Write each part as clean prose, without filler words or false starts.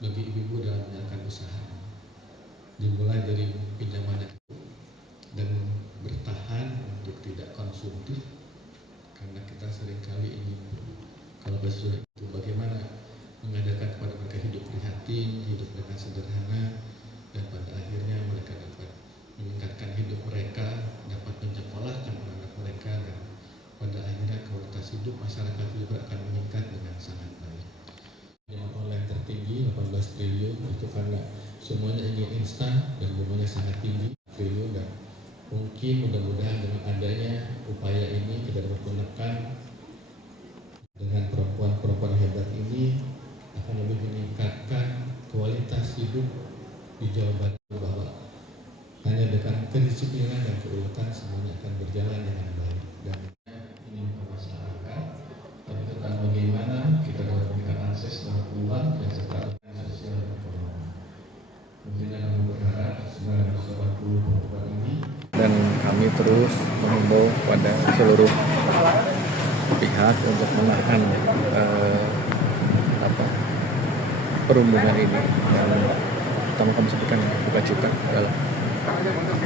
bagi ibu-ibu dalam menjalankan usaha. Dimulai dari pinjaman dan bertahan untuk tidak konsumtif, karena kita seringkali ingin, kalau bahasa itu bagaimana mengadakan kepada mereka hidup prihatin, hidup dengan sederhana, dan pada akhirnya mereka dapat meningkatkan hidup mereka, dapat menyekolahkan anak mereka, dan pada akhirnya kualitas hidup masyarakat juga akan meningkat dengan sangat baik. Yang online tertinggi 18 triliun itu karena semuanya ingin instan dan bunganya sangat tinggi triliun, dan mungkin mudah-mudahan dengan adanya upaya ini kita dapat menekan dengan perempuan-perempuan hebat ini akan lebih meningkatkan kualitas hidup di Jawa Barat, bahwa hanya dengan kedisiplinan dan keuletan semuanya akan berjalan dengan baik. Dan ini bukan masyarakat, tapi tentang bagaimana kita dapat memberikan akses terhadap uang dan serta sosial dan ekonomi. Tentunya kami berharap 980 perempuan ini, dan kami terus menghimbau pada seluruh pihak untuk menahan perundungan ini, dan pertama kami sebutkan buka cita dalam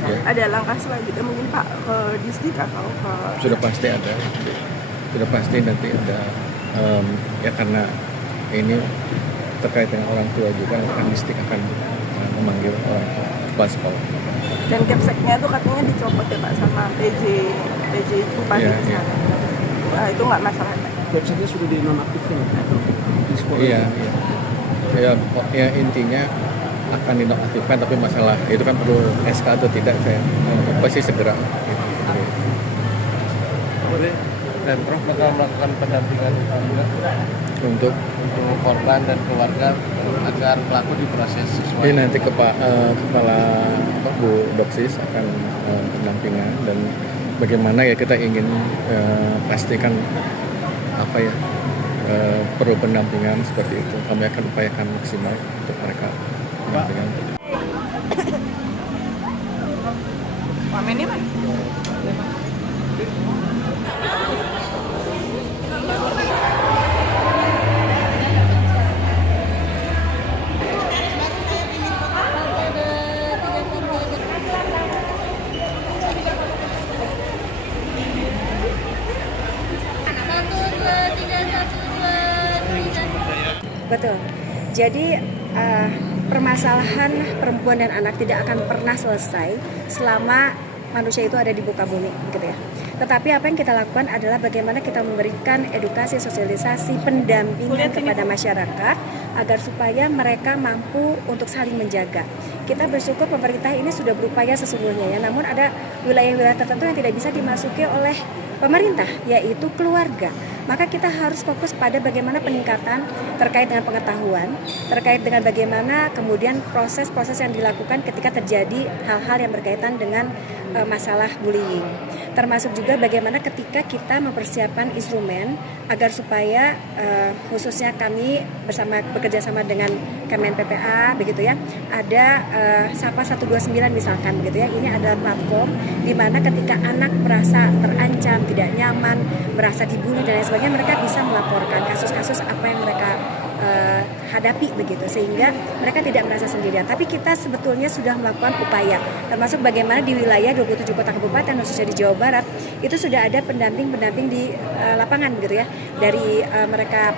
ya. Ada langkah selanjutnya mungkin Pak ke distrik atau ke... Sudah pasti ada, sudah pasti nanti ada ya, karena ini terkait dengan orang tua juga, kan distrik akan memanggil orang tua kepala sekolah. Dan capseknya itu katanya dicopot ya Pak sama PJ Bupati ya, ya. Nah, itu nggak masalah Pak? Capseknya sudah dinonaktifkan di sekolah? Iya. Ya intinya akan dinonaktifkan, tapi masalah itu kan perlu SK atau tidak, saya pasti segera. Dan Prof bakal melakukan pendampingan juga untuk korban dan keluarga agar pelaku diproses sesuai. Ini nanti kepala Bu Doksis akan pendampingan, dan bagaimana ya kita ingin pastikan perlu pendampingan seperti itu. Kami akan upayakan maksimal untuk mereka pendampingan. Wamen ini mana? Betul. Jadi permasalahan perempuan dan anak tidak akan pernah selesai selama manusia itu ada di muka bumi, gitu ya. Tetapi apa yang kita lakukan adalah bagaimana kita memberikan edukasi, sosialisasi, pendampingan kepada masyarakat agar supaya mereka mampu untuk saling menjaga. Kita bersyukur pemerintah ini sudah berupaya sesungguhnya ya, namun ada wilayah-wilayah tertentu yang tidak bisa dimasuki oleh pemerintah, yaitu keluarga. Maka kita harus fokus pada bagaimana peningkatan terkait dengan pengetahuan, terkait dengan bagaimana kemudian proses-proses yang dilakukan ketika terjadi hal-hal yang berkaitan dengan masalah bullying. Termasuk juga bagaimana ketika kita mempersiapkan instrumen agar supaya khususnya kami bekerja sama dengan Kemen PPA begitu ya, ada Sapa 129 misalkan begitu ya. Ini adalah platform di mana ketika anak merasa terancam, tidak nyaman, merasa dibully dan lain sebagainya, mereka bisa melaporkan kasus-kasus apa yang mereka hadapi begitu, sehingga mereka tidak merasa sendirian. Tapi kita sebetulnya sudah melakukan upaya, termasuk bagaimana di wilayah 27 kota kabupaten khususnya di Jawa Barat itu sudah ada pendamping di lapangan gitu ya, dari mereka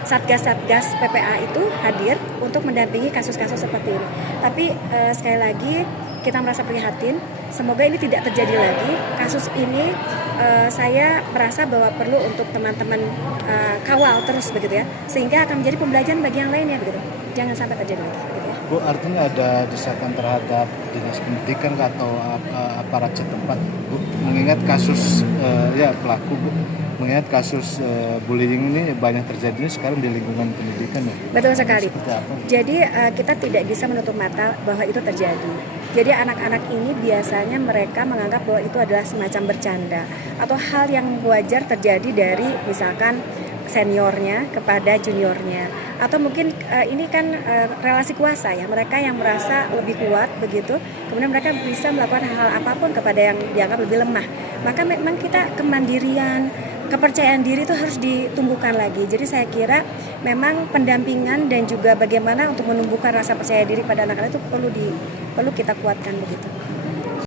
Satgas PPA itu hadir untuk mendampingi kasus-kasus seperti ini. Tapi sekali lagi kita merasa prihatin, semoga ini tidak terjadi lagi. Kasus ini saya merasa bahwa perlu untuk teman-teman kawal terus begitu ya, sehingga akan menjadi pembelajaran bagi yang lainnya begitu. Jangan sampai terjadi lagi gitu ya. Bu, artinya ada desakan terhadap dinas pendidikan atau aparat setempat, Bu, mengingat kasus pelaku, Bu, mengingat kasus bullying ini banyak terjadinya sekarang di lingkungan pendidikan ya. Betul sekali. Jadi kita tidak bisa menutup mata bahwa itu terjadi. Jadi anak-anak ini biasanya mereka menganggap bahwa itu adalah semacam bercanda atau hal yang wajar terjadi dari misalkan seniornya kepada juniornya, atau mungkin ini kan relasi kuasa ya, mereka yang merasa lebih kuat begitu, kemudian mereka bisa melakukan hal apapun kepada yang dianggap lebih lemah. Maka memang kita kemandirian, kepercayaan diri itu harus ditumbuhkan lagi. Jadi saya kira memang pendampingan dan juga bagaimana untuk menumbuhkan rasa percaya diri pada anak-anak itu perlu kita kuatkan begitu.